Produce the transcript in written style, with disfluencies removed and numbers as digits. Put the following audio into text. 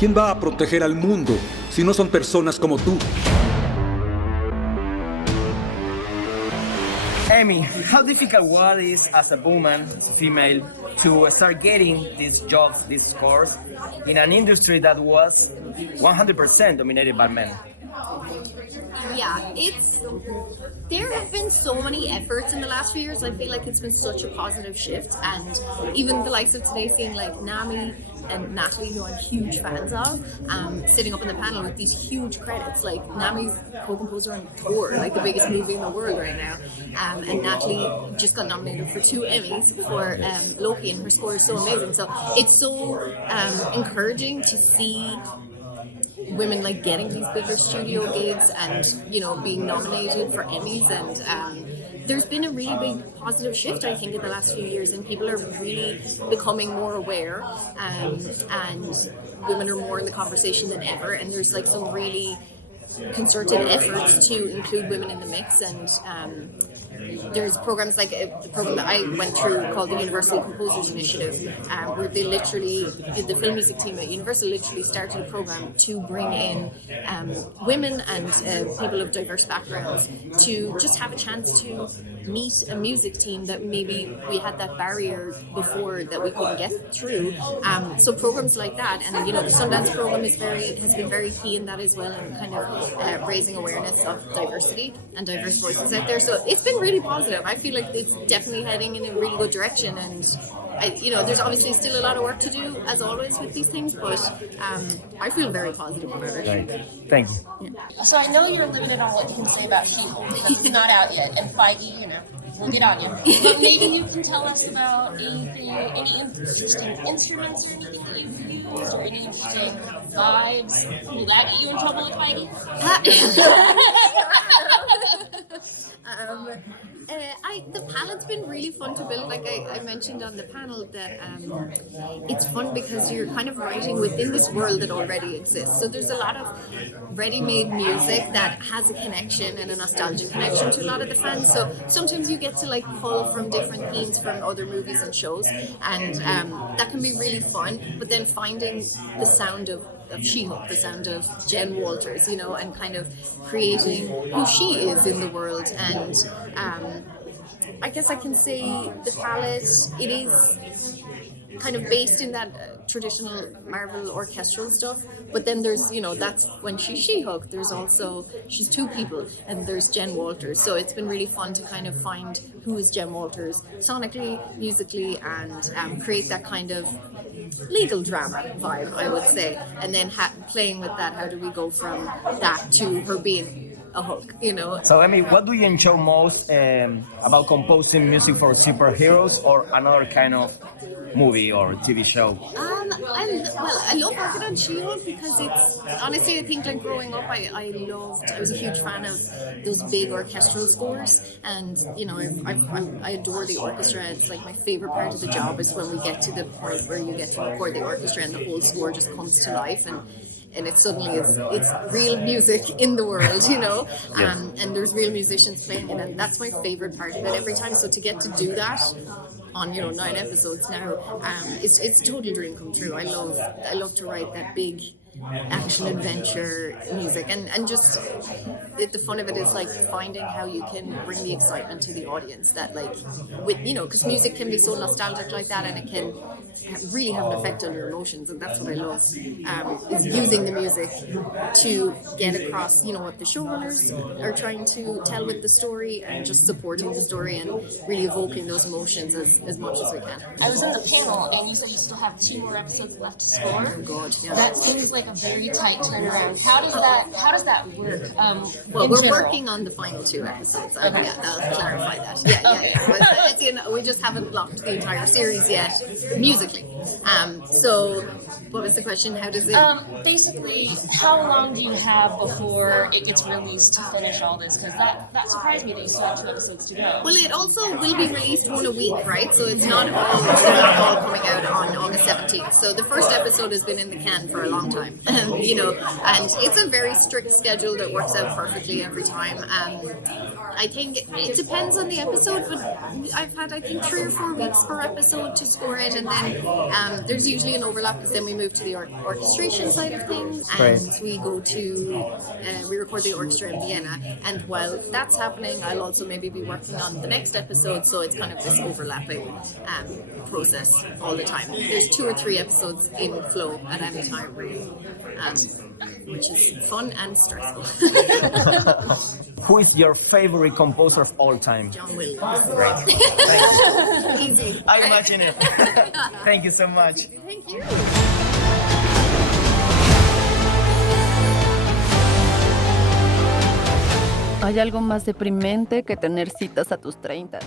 ¿Quién va a proteger al mundo si no son personas como tú? Amie, how difficult was it as a woman, as a female, to start getting these jobs, these scores, in an industry that was 100% dominated by men? Yeah, there have been so many efforts in the last few years. I feel like it's been such a positive shift, and even the likes of today, seeing like Nami and Natalie, who I'm huge fans of, sitting up in the panel with these huge credits. Like Nami's co-composer on Tour, like the biggest movie in the world right now, and Natalie just got nominated for 2 Emmys for Loki, and her score is so amazing. So it's so encouraging to see women like getting these bigger studio gigs and, you know, being nominated for Emmys, and there's been a really big positive shift, I think, in the last few years, and people are really becoming more aware, and women are more in the conversation than ever, and there's like some really concerted efforts to include women in the mix, and there's programs like the program that I went through called the Universal Composers Initiative, where they literally, the film music team at Universal literally started a program to bring in women and people of diverse backgrounds to just have a chance to meet a music team that maybe we had that barrier before that we couldn't get through. So programs like that, and you know, the Sundance program has been very key in that as well, and kind of raising awareness of diversity and diverse voices out there. So it's been really positive. I feel like it's definitely heading in a really good direction, and there's obviously still a lot of work to do, as always, with these things, but I feel very positive about it. Right. Thank you. Yeah. So I know you're limited on what you can say about She-Hulk because it's not out yet, and Feige, we'll get on you. But maybe you can tell us about any interesting instruments or anything that you've used, or any interesting vibes. Will that get you in trouble with Feige? The palette's been really fun to build. Like I mentioned on the panel, that it's fun because you're kind of writing within this world that already exists. So there's a lot of ready-made music that has a connection and a nostalgic connection to a lot of the fans. So sometimes you get to like pull from different themes from other movies and shows, and that can be really fun. But then finding the sound of She-Hulk, the sound of Jen Walters, and kind of creating who she is in the world. And I guess I can say the palette, it is kind of based in that traditional Marvel orchestral stuff, but then there's, that's when she's She-Hulk, there's also, she's 2 people, and there's Jen Walters. So it's been really fun to kind of find who is Jen Walters sonically, musically, and create that kind of legal drama vibe, I would say. And then playing with that, how do we go from that to her being a Hulk, So, Amie, what do you enjoy most about composing music for superheroes or another kind of movie or TV show? I love working on She-Hulk because it's, honestly, I think like growing up, I was a huge fan of those big orchestral scores, and I adore the orchestra. It's like my favorite part of the job is when we get to the point where you get to record the orchestra and the whole score just comes to life, and it suddenly it's real music in the world, and there's real musicians playing it, and that's my favorite part of it every time. So to get to do that on 9 episodes now, it's a total dream come true. I love to write that big action adventure music, and just the fun of it is like finding how you can bring the excitement to the audience, that like with because music can be so nostalgic like that, and it can really have an effect on your emotions, and that's what I love, is using the music to get across what the showrunners are trying to tell with the story, and just supporting the story and really evoking those emotions as much as we can. I was in the panel, and you said you still have 2 more episodes left to score. Oh God, yeah. That seems like a very tight turnaround. How does that work? Well, we're working on the final 2 episodes. Okay. Yeah, that'll clarify that. Yeah. But we just haven't locked the entire series yet, musically. So, what was the question? How does it? Basically, how long do you have before it gets released to finish all this? Because that surprised me that you still have 2 episodes to go. Well, it also will be released 1 a week, right? So it's not all coming out on August 17th. So the first episode has been in the can for a long time. time, you know, and it's a very strict schedule that works out perfectly every time. I think it depends on the episode, but I've had, I think, 3 or 4 weeks per episode to score it, and then there's usually an overlap because then we move to the orchestration side of things, and we go to, we record the orchestra in Vienna, and while that's happening, I'll also maybe be working on the next episode, so it's kind of this overlapping process all the time. There's 2 or 3 episodes in flow at any time, really, which is fun and stressful. Who is your favorite composer of all time? John Williams. Great. Thank you. Easy. I imagine it. Thank you so much. Thank you. Hay algo más deprimente que tener citas a tus 30.